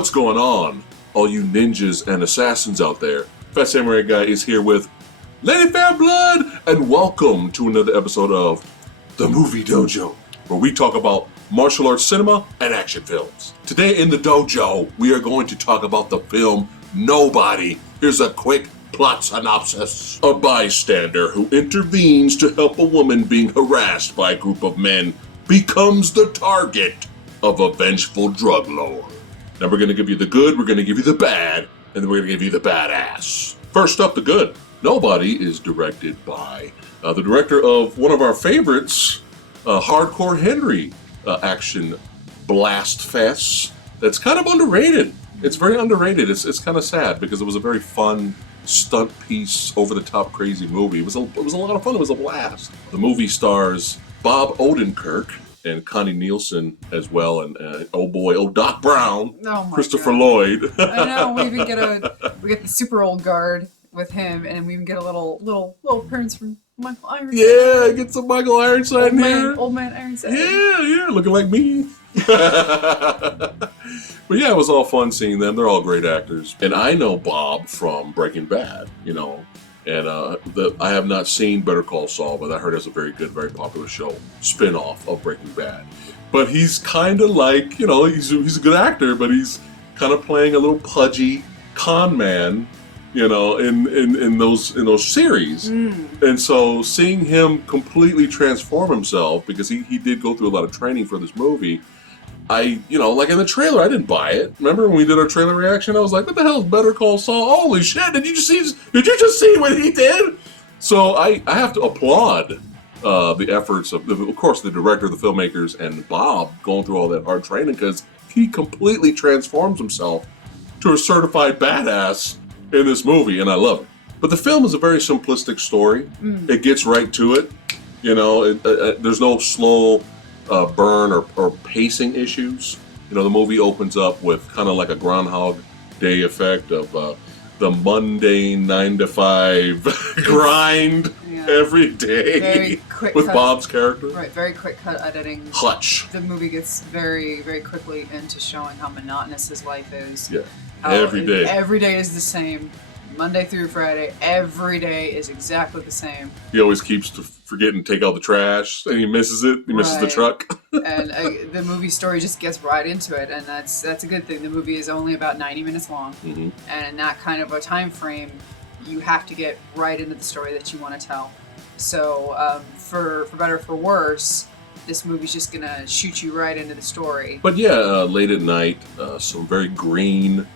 What's going on, all you ninjas and assassins out there? Phat Samurai Guy is here with Lady Fair Blood, and welcome to another episode of The Movie Dojo, where we talk about martial arts cinema and action films. Today in the dojo, we are going to talk about the film Nobody. Here's a quick plot synopsis. A bystander who intervenes to help a woman being harassed by a group of men becomes the target of a vengeful drug lord. Now we're going to give you the good, we're going to give you the bad, and then we're going to give you the badass. First up, the good. Nobody is directed by the director of one of our favorites, Hardcore Henry action blast fest. That's kind of underrated. It's very underrated. It's kind of sad because it was a very fun stunt piece, over-the-top crazy movie. It was a lot of fun. It was a blast. The movie stars Bob Odenkirk and Connie Nielsen as well, and Doc Brown, Christopher Lloyd. I know, we get the super old guard with him, and we even get a little appearance from Michael Ironside. Yeah, get some Michael Ironside in here. Old man Ironside. Yeah, looking like me. But yeah, it was all fun seeing them. They're all great actors. And I know Bob from Breaking Bad, and I have not seen Better Call Saul, but I heard it's a very good, very popular show, spin-off of Breaking Bad. But he's kind of like, he's a good actor, but he's kind of playing a little pudgy con man, in those series. And so seeing him completely transform himself, because he did go through a lot of training for this movie, like in the trailer, I didn't buy it. Remember when we did our trailer reaction? I was like, what the hell is Better Call Saul? Holy shit, did you just see what he did? So I have to applaud the efforts of course, the director, the filmmakers, and Bob going through all that hard training, because he completely transforms himself to a certified badass in this movie, and I love it. But the film is a very simplistic story. It gets right to it. There's no slow burn or pacing issues. The movie opens up with kind of like a Groundhog Day effect of the mundane 9-to-5 grind every day. Very quick with cut. Bob's character. Right, very quick cut editing. Hutch. The movie gets very, very quickly into showing how monotonous his life is. Yeah. Every day. Every day is the same. Monday through Friday, every day is exactly the same. He always keeps forgetting to take out the trash, and he misses it. He misses the truck. And the movie story just gets right into it, and that's a good thing. The movie is only about 90 minutes long, and in that kind of a time frame, you have to get right into the story that you want to tell. So, for better or for worse, this movie's just gonna shoot you right into the story. But yeah, late at night, some very green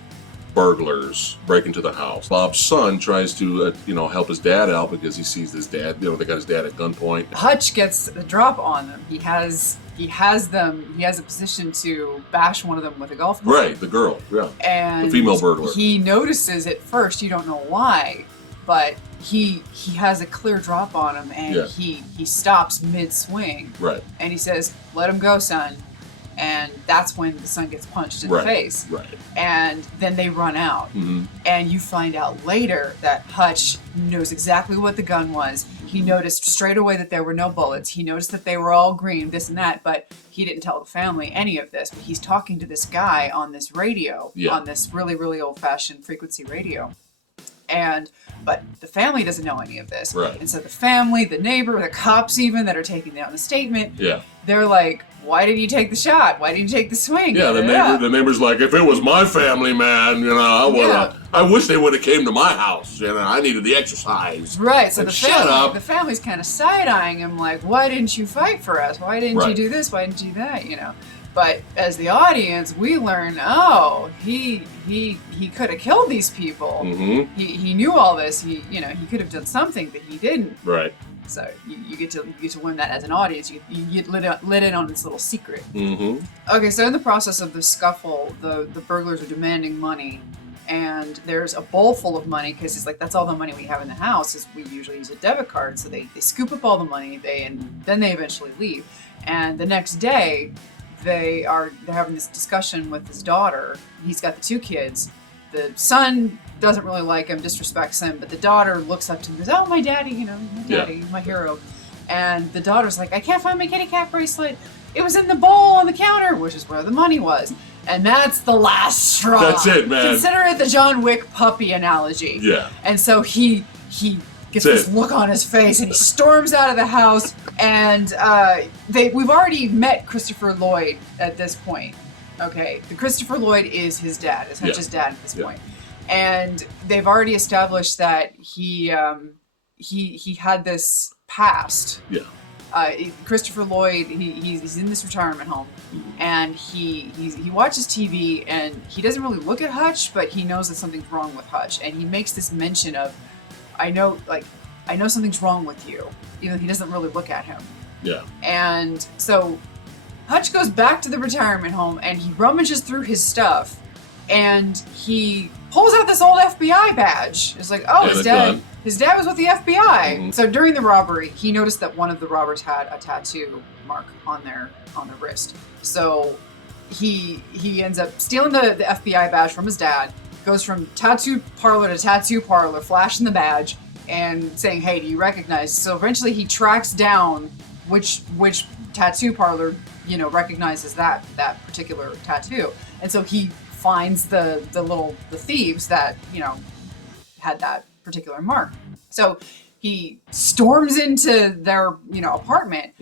burglars break into the house. Bob's son tries to, help his dad out because he sees his dad. They got his dad at gunpoint. Hutch gets the drop on them. He has a position to bash one of them with a golf club. Right, the girl, yeah. And the female burglar. He notices at first, you don't know why, but he has a clear drop on him, and he stops mid-swing. Right. And he says, "Let him go, son." And that's when the son gets punched in the face. Right. And then they run out. And you find out later that Hutch knows exactly what the gun was. He noticed straight away that there were no bullets. He noticed that they were all green, this and that, but he didn't tell the family any of this. But he's talking to this guy on this radio, on this really, really old-fashioned frequency radio. But the family doesn't know any of this. Right. And so the family, the neighbor, the cops even that are taking down the statement, they're like, why didn't you take the shot? Why didn't you take the swing? Yeah, the neighbor's like, if it was my family, man, I wish they would have came to my house. I needed the exercise. Right, so the family's kind of side-eyeing him like, why didn't you fight for us? Why didn't you do this? Why didn't you do that? But as the audience, we learn, he could have killed these people. He knew all this. He could have done something, but he didn't. Right. So you get to learn that as an audience. You get let in on this little secret. Okay, so in the process of the scuffle, the burglars are demanding money, and there's a bowl full of money because it's like, that's all the money we have in the house. Is we usually use a debit card, so they scoop up all the money. Then they eventually leave, and the next day they're having this discussion with his daughter. He's got the two kids. The son doesn't really like him, disrespects him, but the daughter looks up to him and goes, "Oh, my daddy, my hero." And the daughter's like, "I can't find my kitty cat bracelet. It was in the bowl on the counter," which is where the money was. And that's the last straw. That's it, man. Consider it the John Wick puppy analogy. Yeah. And so he gets this look on his face, and he storms out of the house. And we've already met Christopher Lloyd at this point. Okay, the Christopher Lloyd is his dad. Is Hutch's dad at this point. And they've already established that he had this past. Yeah. Christopher Lloyd, he's in this retirement home, and he watches TV, and he doesn't really look at Hutch, but he knows that something's wrong with Hutch, and he makes this mention of, I know something's wrong with you, even though he doesn't really look at him. Yeah. And so Hutch goes back to the retirement home, and he rummages through his stuff, and he pulls out this old FBI badge. It's like, oh, his dad was with the FBI. Mm-hmm. So during the robbery, he noticed that one of the robbers had a tattoo mark on their wrist. So he ends up stealing the FBI badge from his dad, goes from tattoo parlor to tattoo parlor, flashing the badge and saying, hey, do you recognize? So eventually he tracks down which tattoo parlor, recognizes that particular tattoo. And so he finds the thieves that, had that particular mark. So he storms into their, apartment,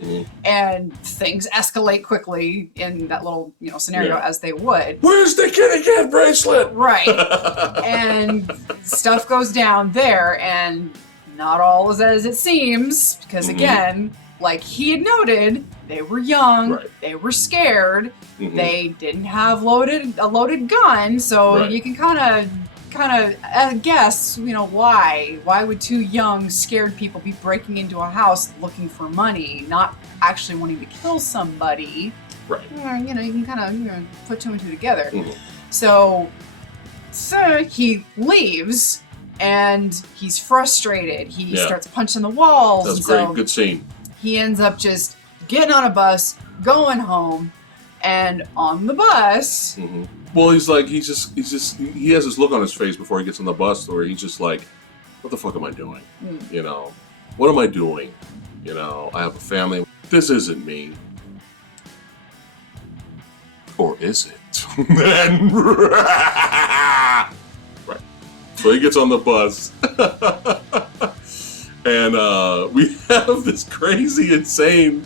and things escalate quickly in that little, scenario as they would. Where's the kitty cat bracelet? Right. And stuff goes down there, and not all is as it seems, because again, like he had noted, they were young, they were scared, they didn't have a loaded gun, so you can kind of guess, why would two young, scared people be breaking into a house looking for money, not actually wanting to kill somebody? Right. You can kind of put two and two together. So he leaves, and he's frustrated. He starts punching the walls. That's great. Good scene. He ends up just getting on a bus, going home, and on the bus. Well, he has this look on his face before he gets on the bus where he's just like, what the fuck am I doing? What am I doing? I have a family. This isn't me. Or is it? Right. So he gets on the bus. And we have this crazy, insane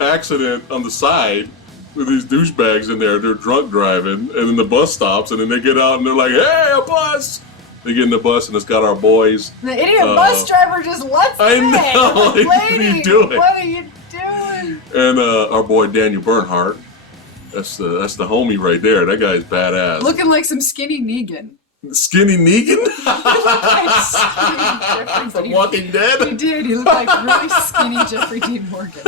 accident on the side with these douchebags in there. They're drunk driving, and then the bus stops, and then they get out, and they're like, hey, a bus! They get in the bus, and it's got our boys. The idiot bus driver just lets them in. I know! Lady, what are you doing? What are you doing? And our boy Daniel Bernhardt, that's the homie right there. That guy's badass. Looking like some skinny Negan. Skinny Negan? From Walking Dead? He did. He looked like really skinny Jeffrey Dean Morgan.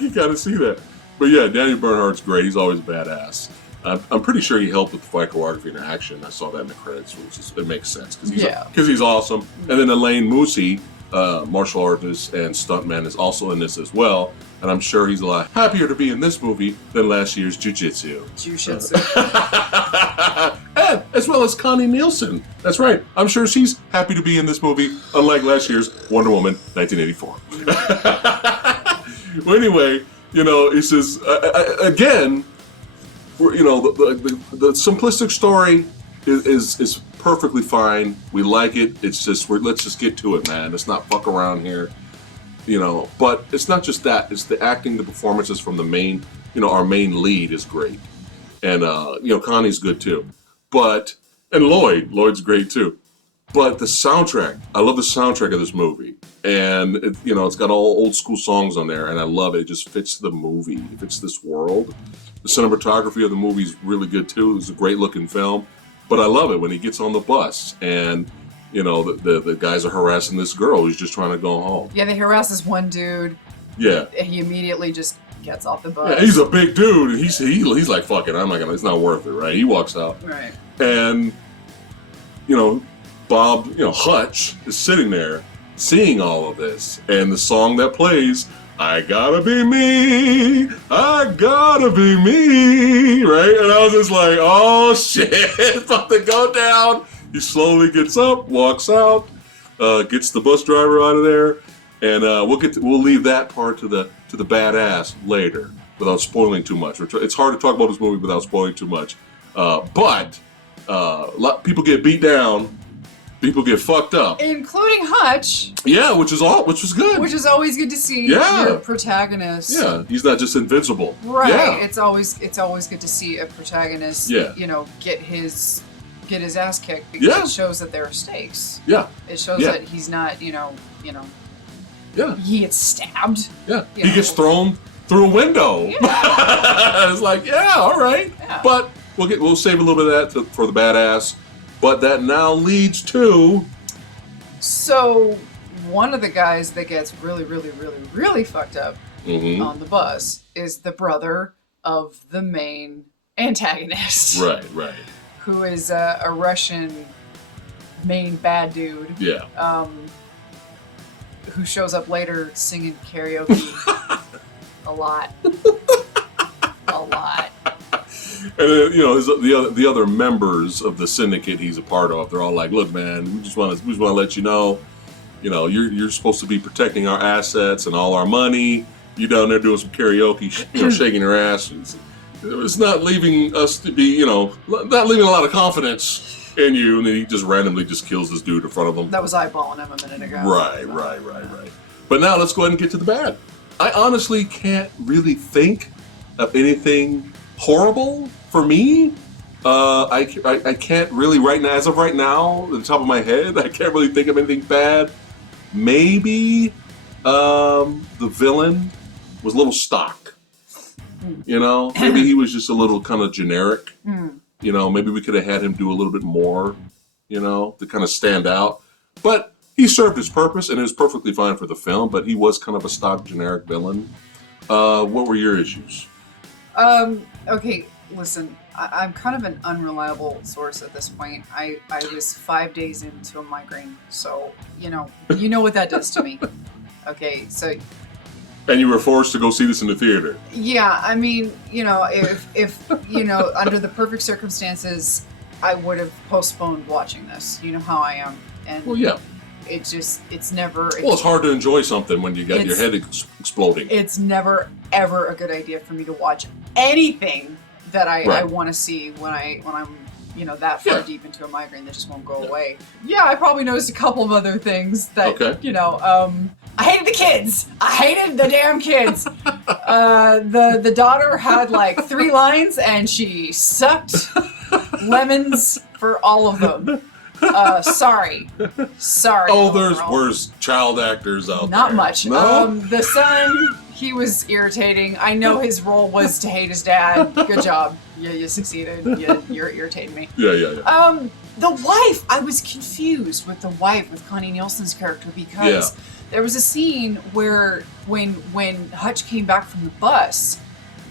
You gotta see that. But yeah, Daniel Bernhardt's great. He's always badass. I'm pretty sure he helped with the fight choreography and action. I saw that in the credits, it makes sense because he's awesome. And then Elaine Moosey, martial artist and stuntman, is also in this as well. And I'm sure he's a lot happier to be in this movie than last year's Jiu-Jitsu. And as well as Connie Nielsen. That's right. I'm sure she's happy to be in this movie, unlike last year's Wonder Woman 1984. Well, anyway, it's just, again, the simplistic story is perfectly fine. We like it. It's just, let's just get to it, man. Let's not fuck around here. But it's not just that. It's the acting, the performances from the main, our main lead is great. And, Connie's good too. And Lloyd's great too. But the soundtrack, I love the soundtrack of this movie. And, it's got all old school songs on there, and I love it. It just fits the movie. It fits this world. The cinematography of the movie is really good too. It's a great looking film. But I love it when he gets on the bus and, the guys are harassing this girl who's just trying to go home. Yeah, they harass this one dude. Yeah. He immediately just gets off the bus. Yeah, he's a big dude, and he's like, fuck it, it's not worth it, right? He walks out. Right. And, Bob, Hutch is sitting there seeing all of this, and the song that plays, I gotta be me, I gotta be me, right? And I was just like, oh shit, it's about to go down. He slowly gets up, walks out, gets the bus driver out of there, and we'll leave that part to the badass later. without spoiling too much. It's hard to talk about this movie without spoiling too much. But people get beat down, people get fucked up, including Hutch. Yeah, which was good. Which is always good to see. Yeah. Your protagonist. Yeah, he's not just invincible. Right. Yeah. It's always good to see a protagonist. Yeah. Get his ass kicked because it shows that there are stakes. Yeah. It shows that he's not. Yeah. He gets stabbed. Yeah. He gets thrown through a window. Yeah. It's like, all right. Yeah. But we'll save a little bit of that for the badass. But that now leads to. So one of the guys that gets really, really, really, really fucked up on the bus is the brother of the main antagonist. Right. Who is a Russian main bad dude. Yeah. Who shows up later singing karaoke a lot. A lot. And then, the other members of the syndicate he's a part of, they're all like, "Look, man, we just want to let you know, you're supposed to be protecting our assets and all our money. You down there doing some karaoke, shaking your ass. It's not leaving us to be, not leaving a lot of confidence in you." And then he just randomly just kills this dude in front of them. That was eyeballing him a minute ago. Right. But now let's go ahead and get to the bad. I honestly can't really think of anything horrible for me. I can't really right now, as of right now, at the top of my head, I can't really think of anything bad. Maybe the villain was a little stock. Maybe he was just a little kind of generic. Maybe we could have had him do a little bit more, to kind of stand out. But he served his purpose, and it was perfectly fine for the film, but he was kind of a stock generic villain. What were your issues? Okay, listen, I'm kind of an unreliable source at this point. I was 5 days into a migraine, so, you know what that does to me. Okay, so... And you were forced to go see this in the theater. Yeah, I mean, if under the perfect circumstances, I would have postponed watching this. You know how I am. And well, yeah. It's never... It's hard to enjoy something when you got your head exploding. It's never, ever a good idea for me to watch anything that I want to see when I'm that far deep into a migraine that just won't go away. Yeah, I probably noticed a couple of other things that, I hated the kids. I hated the damn kids. The daughter had like 3 lines and she sucked lemons for all of them. Sorry. Oh, there's worse child actors out there. Not much. No? The son, he was irritating. I know his role was to hate his dad. Good job. You succeeded. You're irritating me. Yeah. The wife, I was confused with the wife, with Connie Nielsen's character, because there was a scene where when Hutch came back from the bus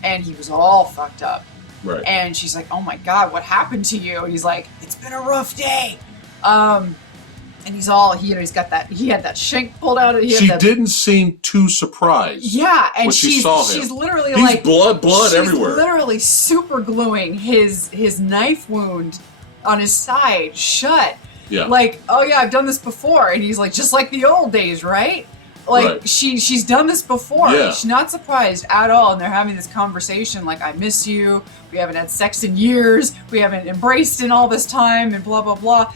and he was all fucked up. Right. And she's like, "Oh my God, what happened to you?" And he's like, "It's been a rough day." And he's all, he had that shank pulled out. She didn't seem too surprised. Yeah, and when she saw him. She's literally He's blood everywhere. She's literally super gluing his knife wound on his side shut. Yeah. Like, "Oh yeah, I've done this before." And he's like, "Just like the old days, right?" Like, she's done this before. Yeah. She's not surprised at all. And they're having this conversation like, "I miss you. We haven't had sex in years. We haven't embraced in all this time," and blah, blah, blah.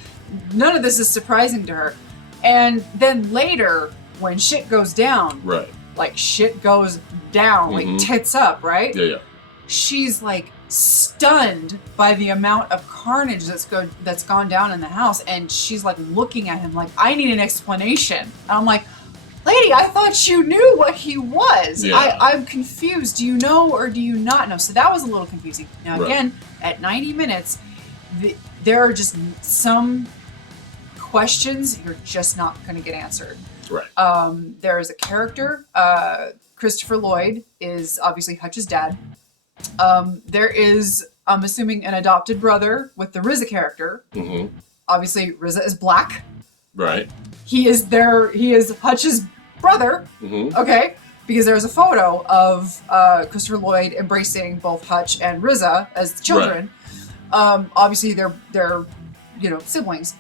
None of this is surprising to her. And then later, when shit goes down, like shit goes down, like tits up, right? Yeah. She's like stunned by the amount of carnage that's gone down in the house, and she's like looking at him like, "I need an explanation." And I'm like, "Lady, I thought you knew what he was. Yeah. I'm confused. Do you know or do you not know?" So that was a little confusing. Now again, at 90 minutes, there are just some questions you're just not going to get answered. Right. There is a character, Christopher Lloyd is obviously Hutch's dad. There is, I'm assuming, an adopted brother with the RZA character. Mm-hmm. Obviously, RZA is black. Right. He is Hutch's brother. Mm-hmm. Okay. Because there's a photo of Christopher Lloyd embracing both Hutch and RZA as children. Right. Obviously, they're siblings.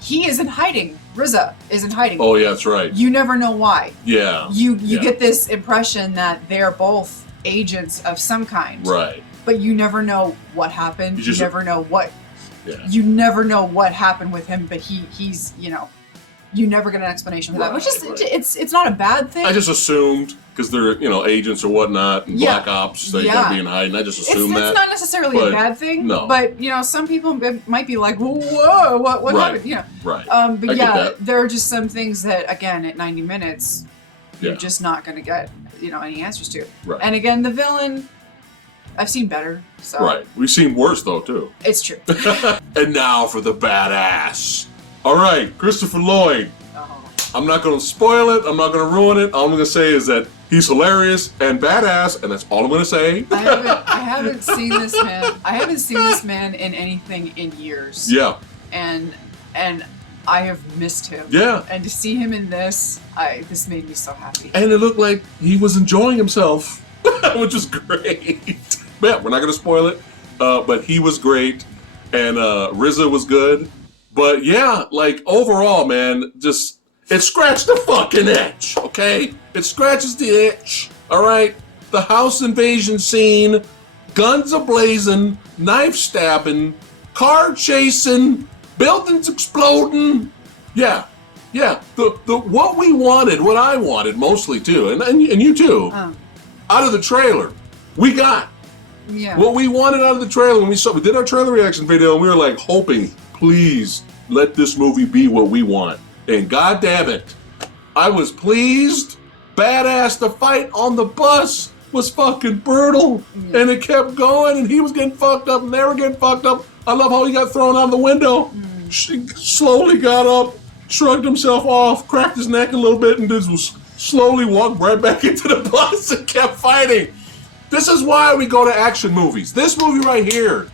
he is in hiding. RZA is in hiding. Oh yeah, that's right. You never know why. Yeah. You get this impression that they're both agents of some kind. Right. But you never know what happened. You never know what. Yeah. You never know what happened with him. But he's you never get an explanation for that, which is it's not a bad thing. I just assumed because they're agents or whatnot and black ops, they gotta be in hiding. I just assumed that. It's not necessarily a bad thing. No. But some people might be like, whoa, what happened? Right. But there are just some things that again at 90 minutes you're just not gonna get any answers to. Right. And again, the villain, I've seen better. So. Right. We've seen worse though too. It's true. And now for the badass. All right, Christopher Lloyd. I'm not going to spoil it. I'm not going to ruin it. All I'm going to say is that he's hilarious and badass, and that's all I'm going to say. I haven't seen this man. I haven't seen this man in anything in years. Yeah. And I have missed him. Yeah. And to see him in this made me so happy. And it looked like he was enjoying himself, which is great. But yeah, we're not going to spoil it. But he was great, and RZA was good. But yeah, like overall, man, just it scratched the fucking itch, okay? It scratches the itch, all right? The house invasion scene, guns a-blazing, knife stabbing, car chasing, buildings exploding. Yeah. The what we wanted, what I wanted mostly too, and you too, out of the trailer, we got. Yeah. What we wanted out of the trailer when we did our trailer reaction video, and we were like hoping, please let this movie be what we want. And god damn it, I was pleased. Badass, the fight on the bus was fucking brutal. Yeah. And it kept going, and he was getting fucked up, and they were getting fucked up. I love how he got thrown out of the window. She slowly got up, shrugged himself off, cracked his neck a little bit, and just slowly walked right back into the bus and kept fighting. This is why we go to action movies. This movie right here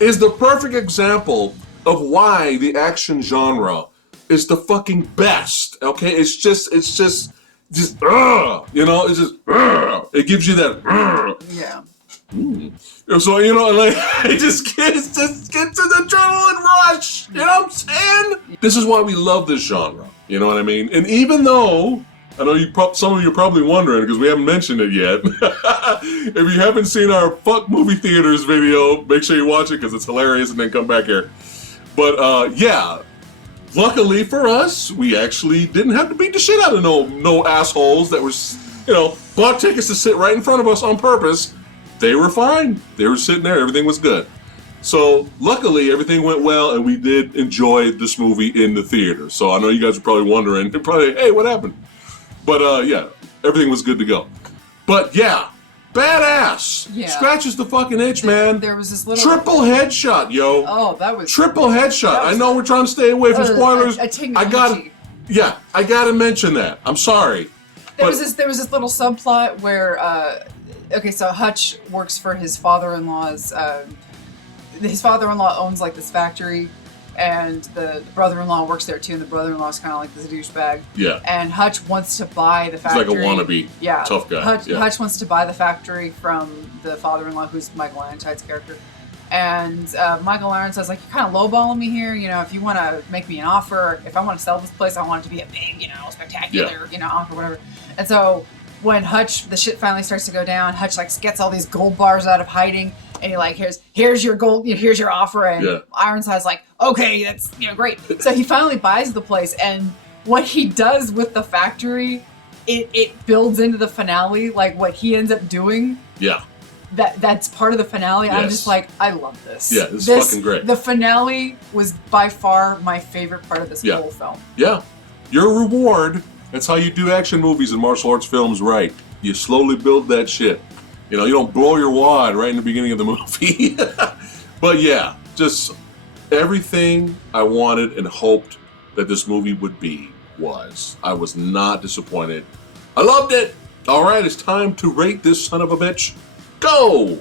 is the perfect example of why the action genre is the fucking best. Okay, it's just it's just it gives you that yeah. So like it just gets to the adrenaline rush. You know what I'm saying? This is why we love this genre. You know what I mean? And even though I know some of you are probably wondering because we haven't mentioned it yet. If you haven't seen our Fuck Movie Theaters video, make sure you watch it because it's hilarious, and then come back here. But yeah, luckily for us, we actually didn't have to beat the shit out of no assholes that were, bought tickets to sit right in front of us on purpose. They were fine. They were sitting there. Everything was good. So luckily, everything went well, and we did enjoy this movie in the theater. So I know you guys are probably wondering, hey, what happened? But yeah, everything was good to go. But yeah, badass. Yeah. Scratches the fucking itch, man. There was this little triple headshot, yo. Oh, that was triple headshot. I know we're trying to stay away from spoilers. I gotta mention that. I'm sorry. There was this little subplot where so Hutch works for his father-in-law's. His father-in-law owns like this factory. And the brother-in-law works there too, and the brother-in-law's kind of like this douchebag. Yeah. And Hutch wants to buy the factory. He's like a wannabe tough guy. Hutch wants to buy the factory from the father-in-law, who's Michael Ironside's character. And Michael Ironside's like, you're kind of lowballing me here. If you want to make me an offer, if I want to sell this place, I want it to be a big, spectacular, offer, whatever. And so when the shit finally starts to go down, Hutch gets all these gold bars out of hiding. And he here's your gold, here's your offer, and Ironside's like, okay, that's great. So he finally buys the place, and what he does with the factory, it builds into the finale, like what he ends up doing. Yeah. That's part of the finale. Yes. I'm just like, I love this. Yeah, this is fucking great. The finale was by far my favorite part of this whole film. Yeah. Your reward. That's how you do action movies and martial arts films right. You slowly build that shit. You don't blow your wad right in the beginning of the movie. But yeah, just everything I wanted and hoped that this movie would be was. I was not disappointed. I loved it. All right, it's time to rate this son of a bitch. Go!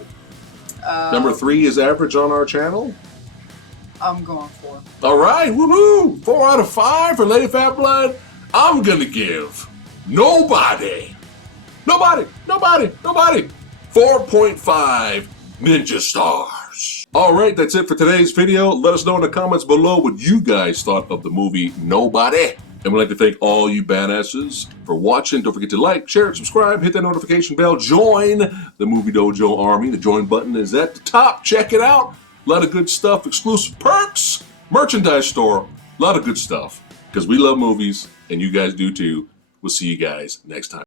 Number 3 is average on our channel. I'm going 4. All right, woohoo! 4 out of 5 for Lady Phat Blood. I'm gonna give nobody 4.5 ninja stars. Alright, that's it for today's video. Let us know in the comments below what you guys thought of the movie Nobody. And we'd like to thank all you badasses for watching. Don't forget to like, share, subscribe, hit that notification bell, join the Movie Dojo Army. The join button is at the top. Check it out. A lot of good stuff, exclusive perks, merchandise store, a lot of good stuff. Because we love movies, and you guys do too. We'll see you guys next time.